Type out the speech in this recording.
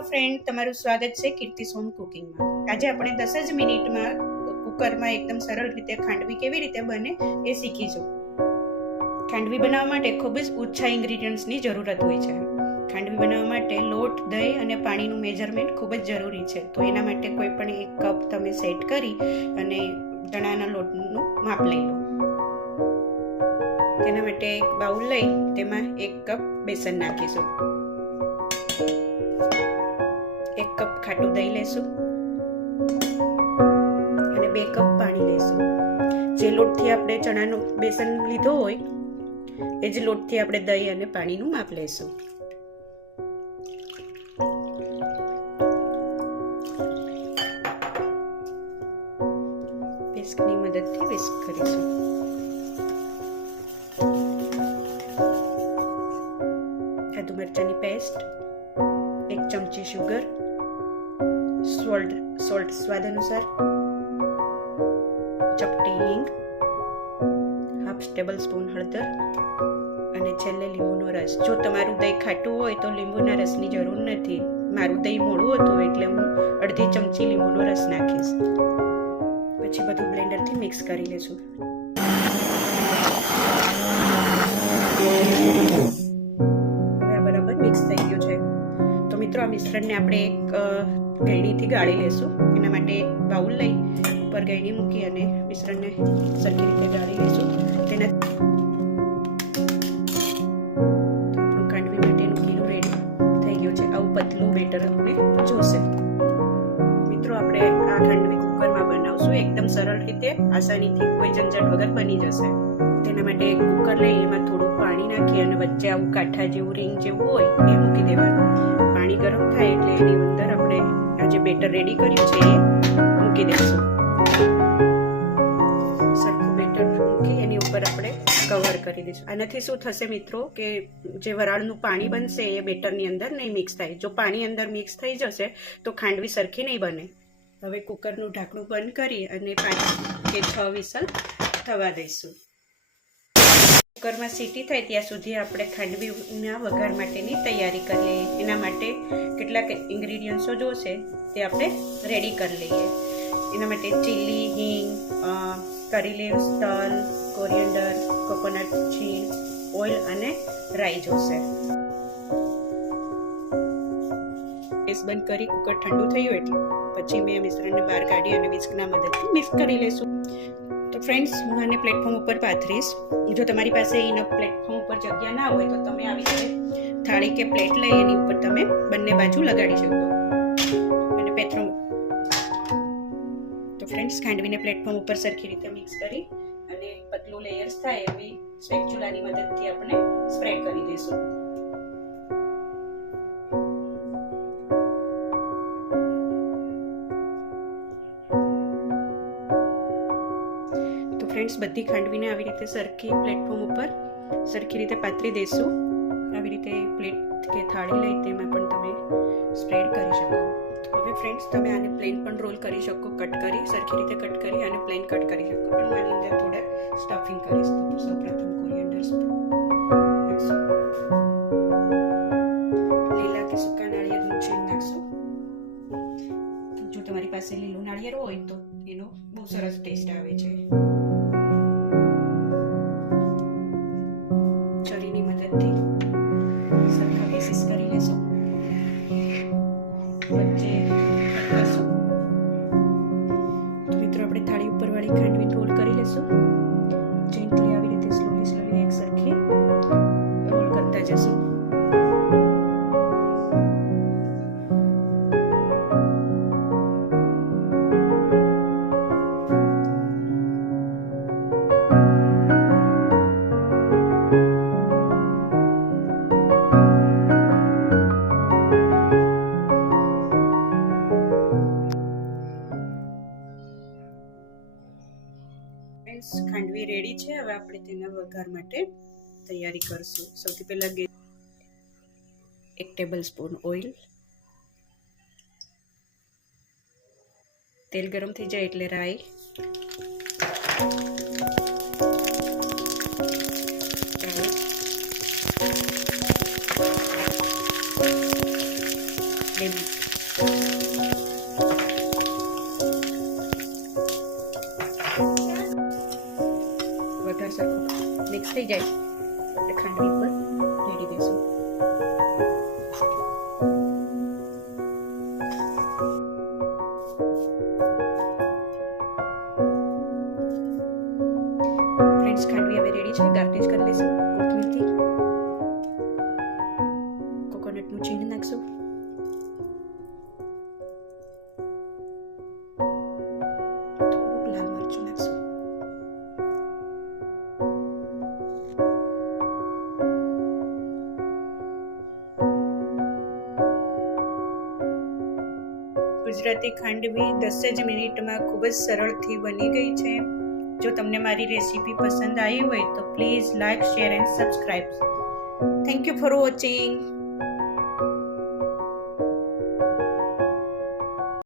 Hello friend, તમારું સ્વાગત છે કીર્તિ સોમ કુકિંગમાં. આજે આપણે દસ જ મિનિટમાં કુકરમાં એકદમ સરળ રીતે ખાંડવી કેવી રીતે બને એ શીખીશું. ખાંડવી બનાવવા માટે ખૂબ જ ઓછા ઇન્ગ્રીડિયન્ટ્સની જરૂરત હોય છે. ખાંડવી બનાવવા માટે લોટ, દહીં અને પાણીનું મેજરમેન્ટ ખૂબ જ જરૂરી છે. તો એના માટે કોઈ પણ એક કપ તમે સેટ કરી અને ચણાના લોટનું માપ લઈ લો. તેના માટે એક બાઉલ લઈ તેમાં એક કપ બેસન નાખીશું. કપ ખાટું દહીં લેશું અને બે કપ પાણી લેશું. જે લોટથી આપણે ચણાનો બેસન લીધો હોય, એ જ લોટથી આપણે દહીં અને પાણીનું માપ લેશું. વિસ્કની મદદથી વિસ્ક કરીશું. આદુ મરચાંની પેસ્ટ, એક ચમચી શુગર સોલ્ટ સોલ્ટ સ્વાદ અનુસાર. ચપટી હિંગ, હાફ ટેબલ સ્પૂન હળદર અને છેલ્લે લીંબુનો રસ. જો તમારું દહીં ખાટું હોય તો લીંબુના રસની જરૂર નથી. મારું દહીં મોડું હતું એટલે હું અડધી ચમચી લીંબુનો રસ નાખીશ. પછી બધું બ્લેન્ડરથી મિક્સ કરી લેશું. તો આ મિશ્રણને આપણે એક ગળણીથી ગાળી લેશું. એના માટે એક બાઉલ લઈ ઉપર ગળણી મૂકી અને મિશ્રણને સરખી રીતે ગાળી લઈશું તેના ખાંડવી માટેનું ખીરું રેડી થઈ ગયું છે. આવું પતલું બેટર આપણે જોશે. મિત્રો, આપણે આ ખાંડવી કુકરમાં બનાવશું. એકદમ સરળ રીતે, આસાનીથી કોઈ ઝંઝટ વગર બની જશે. તેના માટે એક કુકર લઈ, એમાં થોડું પાણી નાખી અને વચ્ચે આવું કાંઠા જેવું રિંગ જેવું હોય, એ મૂકી દેવાનું. પાણી ગરમ થાય એટલે એની અંદર આપણે આ જે બેટર રેડી કર્યું છે એ મૂકી દઈશું. સરખું બેટર મૂકી એની ઉપર આપણે કવર કરી દઈશું. આનાથી શું થશે મિત્રો કે જે વરાળનું પાણી બનશે એ બેટરની અંદર નહીં મિક્સ થાય. જો પાણી અંદર મિક્સ થઈ જશે તો ખાંડવી સરખી નહીં બને. હવે કુકરનું ઢાંકણું બંધ કરી અને પાંચ કે છ વિસલ થવા દઈશું. કુકરમાં સીટી થાય ત્યાં સુધી આપણે ખાંડવીના વઘાર માટેની તૈયારી કરી લઈએ. એના માટે કેટલાક ઇન્ગ્રીડિયન્ટ્સો જોશે તે આપણે રેડી કરી લઈએ. એના માટે ચીલી, હિંગ કરી લીવ્સ તલ, કોરિયન્ડર, કોકોનટ, છીણ, ઓઇલ અને રાઈ જોશે. ગેસ બંધ કરી કુકર ઠંડુ થયું એટલે પછી મેં મિશ્રણને બહાર કાઢી અને વિસ્કના મદદથી મિક્સ કરી લઈશું. ફ્રેન્ડ્સ હું આને પ્લેટફોર્મ ઉપર પાથરીશ. જો તમારી પાસે એનો પ્લેટફોર્મ ઉપર જગ્યા ના હોય તો તમે આવી રીતે થાળી કે પ્લેટ લઈ એની ઉપર તમે બંને બાજુ લગાડી શકો. અને પેથરૂમ તો ફ્રેન્ડ્સ ખાંડવીને પ્લેટફોર્મ ઉપર સરખી રીતે મિક્સ કરી અને પતલું લેયર્સ થાય એવી સ્પેક્ચ્યુલાની મદદથી આપણે સ્પ્રેડ કરી દઈશું. ફ્રેન્ડ્સ બધી ખાંડવીને આવી રીતે સરખી પ્લેટફોર્મ ઉપર સરખી રીતે પાથરી દઈશું આવી રીતે પ્લેટ કે થાળી લઈ તેમાં પણ તમે સ્પ્રેડ કરી શકો. હવે ફ્રેન્ડ્સ તમે આને પ્લેન પણ રોલ કરી શકો. કટ કરી, સરખી રીતે કટ કરી અને પ્લેન કટ કરી શકો. પણ આની અંદર થોડા સ્ટફિંગ કરીશ. તો સૌપ્રથમ કોરિયન્ડર લીલા કે સૂકા નાળિયેરનું છીણ નાખશું. જો તમારી પાસે લીલું નાળિયેર હોય તો એનો બહુ સરસ ટેસ્ટ આવે છે. મદદથી સરખા પીસીસ કરી લેશું વચ્ચે મિત્રો આપણે થાળી ઉપર વાળી ખાંડવી રોલ કરી લેશું તેના વઘાર માટે તૈયારી કરશું. સૌથી પહેલાં ગે એક ટેબલ સ્પૂન ઓઇલ. તેલ ગરમ થઈ જાય એટલે રાઈ. મિક્સ થઈ જાય. એટલે ખાંડવી પર રેડી દેશું ફ્રેન્ડ્સ ખાંડવી હવે રેડી છે. ગાર્નિશ કરી લઈશું. કોથમીરથી. કોકોનટનું છીણ નાખશું. ગુજરાતી ખાંડવી દસ જ મિનિટમાં ખૂબ જ સરળથી બની ગઈ છે. જો તમને મારી રેસીપી પસંદ આવી હોય તો please like share and subscribe thank you for watching